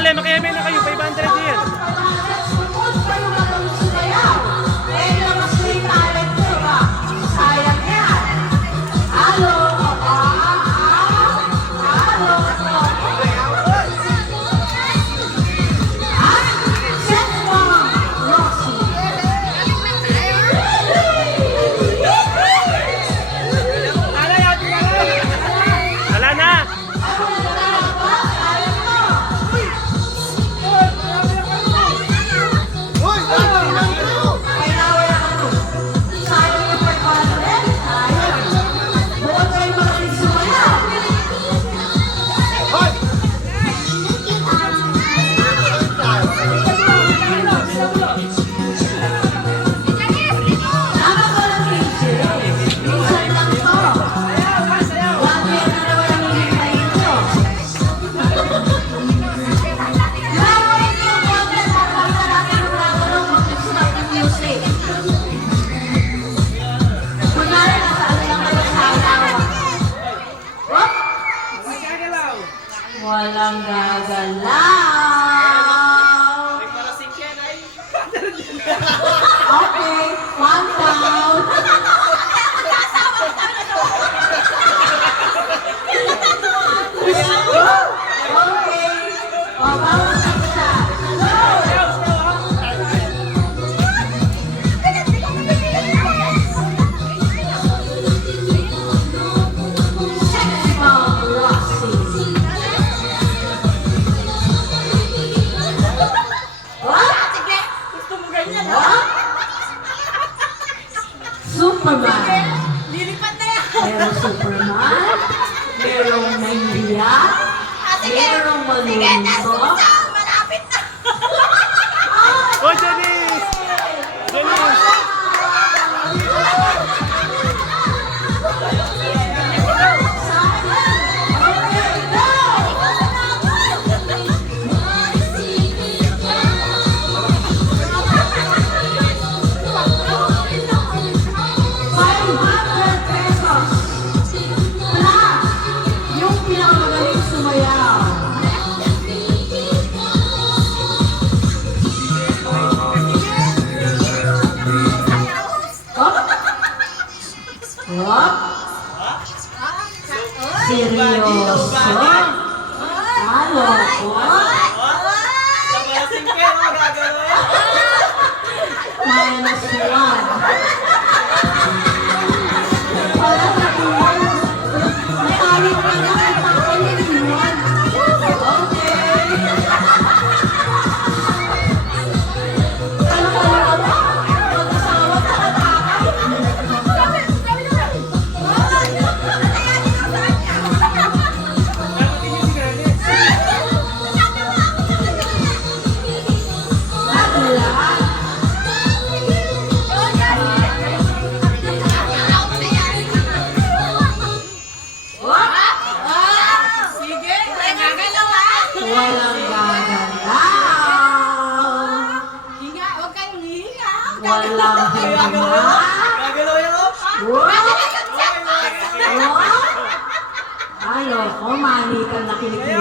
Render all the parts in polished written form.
Wale, makiyamin na kayo. 500 yan. Wala na. Walang gagalaw. Okay, one down. Okay, babawas ang isa. Sexy Bomb Roxy. Superman. Lilipat na yan. Merong Superman. Merong Naindia. Merong Malunto. Malapit na. Oh, Janice! Janice! Yung pinakamagaling sumayaw. Hop. Seryoso. Halo. Minus one. Wala sa tuwan. May alit na na. Ipapalit one. Okay. Ano ka na? Mag-asawa ka na. Sige, nagagalaw ha. Walang gagalaw. Hinga, huwag kayong hihinga. Walang hinga. Ano ko, manitan na kinikilig.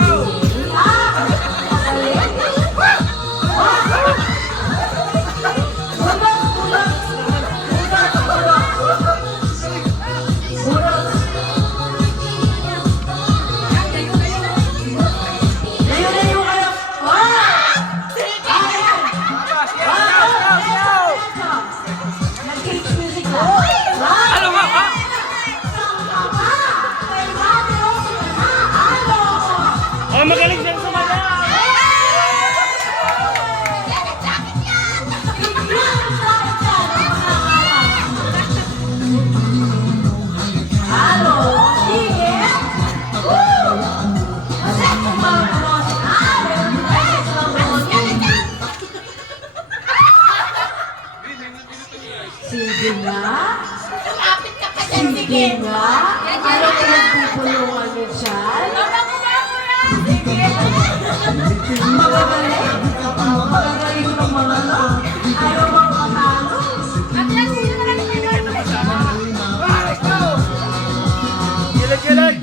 Layo-layo kayo. Nag-kids music na. Ano ba? Ha? Oh, magaling siyang sumayaw! Halo, sige. Sige nga. Lapit ka pa dyan, sige. Sige nga. Ano pinagpupulungan niyo dyan? Sige. Magagaling. Magagaling ng mga ano. Ayaw bang matalo? At yan, sino na lang yung Gilag-gilag!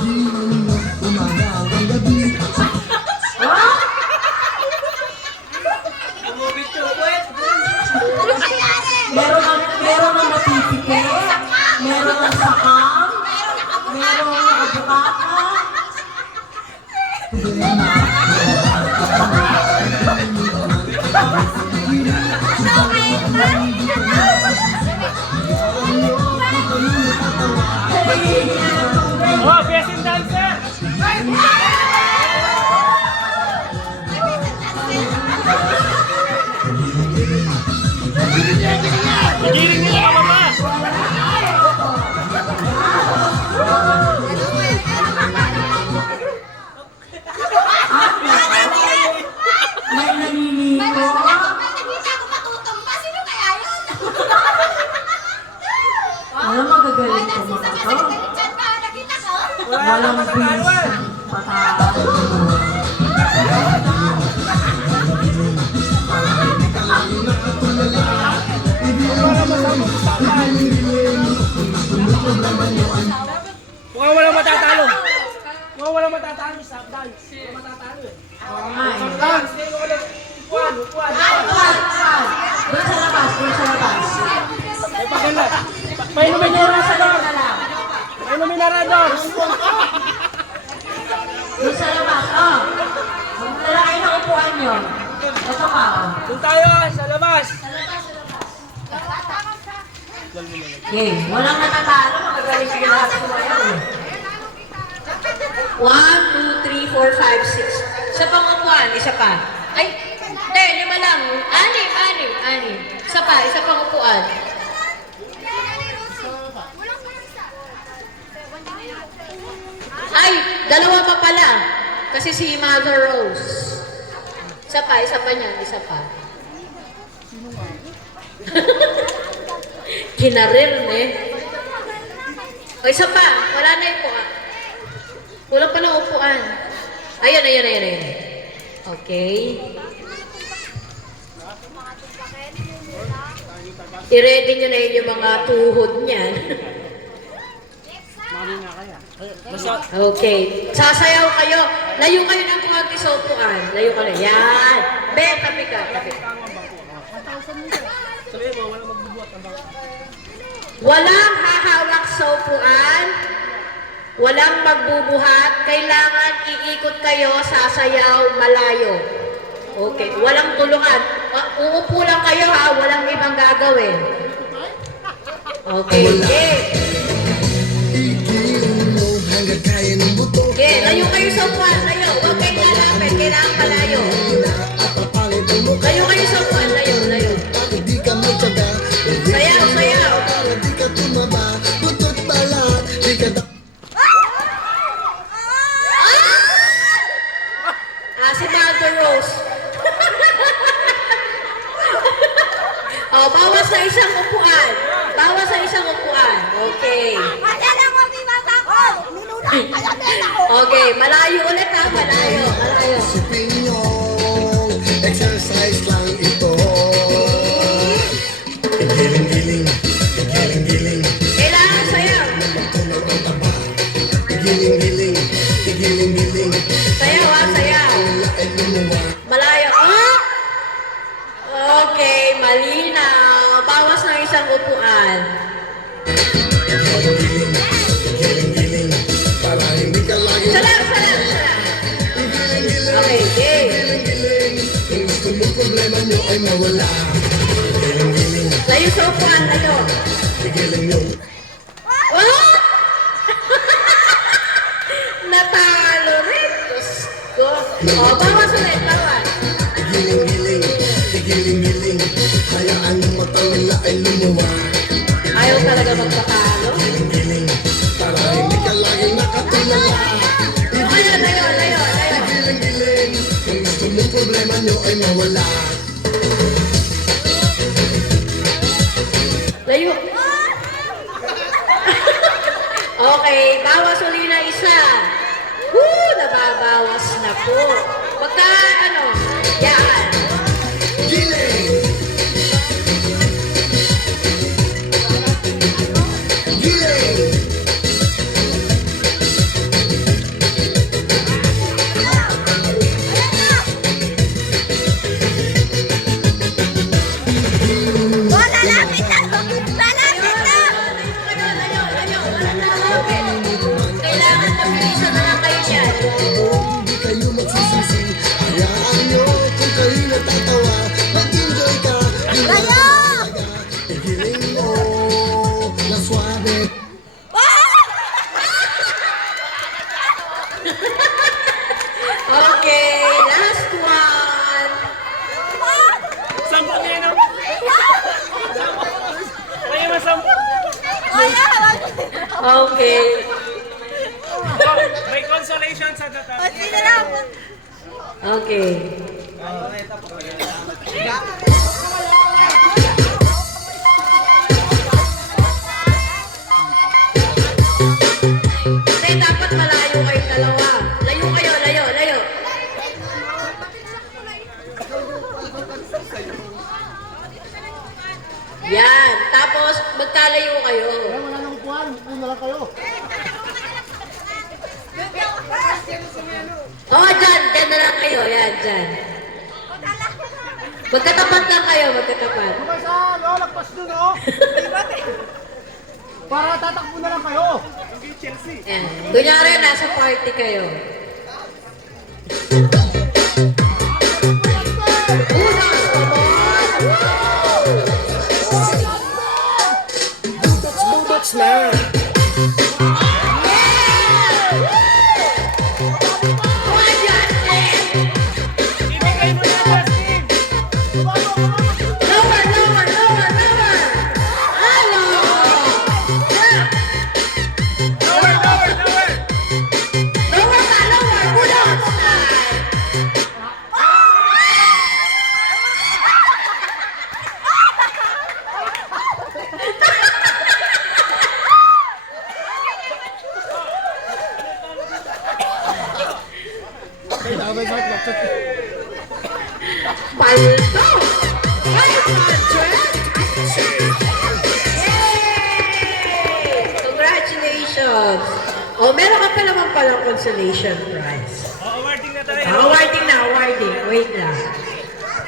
Oh, best in dancer! Gigiling nila ka, mama! May naninigo. Nakita ko matutumba. Sino kaya yun? Alam, magagaling Ay, ko mga nasisa to. ka sa dyan pa. Nakita ko. Walang bis. Patalo. Mukhang walang matatalo. Mukhang walang matatalo sa dance. Walang matatalo eh. Oo nga eh. Dance, hindi ko walang upuan. Doon sa labas, doon sa labas. May pagala. May luminura sa door. May luminara doors. Doon sa labas, oh. Maglalaki na upuan nyo. Ito ka, oh. Doon tayo sa labas. Okay, walang natatalo. Magagaling ka lahat sa mga eh. 1, 2, 3, 4, 5, 6. Isa pang upuan, isa pa. Ay, hindi, 5 lang. 6. Isa pang upuan. Ay, 2 pa pala. Kasi si Mother Rose. Isa pa niyan, isa pa. Kinarir, eh. O, isa pa. Wala na yung upuan. Kulang pa ng upuan. Ayun. Okay. I-ready nyo na yun yung mga tuhod niyan. Okay. Sasayaw kayo. Layo kayo ng konti sa upuan. Layo ka na. Yan. Ben, tabi ka. Walang hahawak sa upuan. Walang magbubuhat. Kailangan iikot kayo, sasayaw, malayo. Okay. Walang tulungan. Uupo lang kayo ha. Walang ibang gagawin. Okay. Okay, layo kayo sa upuan. Layo. Huwag kayong lalapit. Kailangan malayo. Layo kayo sa upuan. Layo. Sayaw. Si Mother Rose. Bawas sa isang upuan. Okay. Okay, malayo ulit ha. Malayo. Exercise lang ito. Giling-giling. Kailangan sayaw. Giling-giling. Sayaw. Malayo. Okay, malinaw. Bawas ng isang upuan. Giling-giling. Para hindi ka lagi Salam. Okay, giling-giling. Kung gusto mo problema nyo ay mawala. Giling-giling. layo sa upuan. Layo. Giling nyo. Oh! Natalo rin. Diyos ko. Bawas ulit. Giling-giling. Hayaan yung mata nila ay lumuwa. Ayaw talaga magpatalo. Giling-giling. Para hindi ka lagi nakatulala. Layo. Giling-giling. Kung gusto mo problema nyo ay mawala. Layo. Okay, bawas uli na isa. Nababawas na po. Pagka, yan. Giling! Giling! Kailangan mabilisan na lang kayo dyan. Hindi kayo Okay. May consolation sa data. Sige lang. Okay. Hindi, dapat malayo kayong dalawa. Layo kayo, layo, layo. Yan. Tapos, magkalayo kayo. Wala nang upuan, upo na lang kayo. Oo, dyan. Dyan na lang kayo. Yan, dyan. Magkatapat lang kayo, magkatapat. Okay sa lagpas dun, oh. Para tatakbo na lang kayo. Yan. Kunyari, nasa party kayo. Budots na. Ibigay mo na, Justin. Lower, lower, lower, lower! Hello! Yeah. Lower, lower, lower. Lower ka, lower! Budok! Palto! 500! Yay! Congratulations! Oh, meron ka pa naman palang consolation prize. Awarding na tayo. Awarding na, awarding. Wait lang.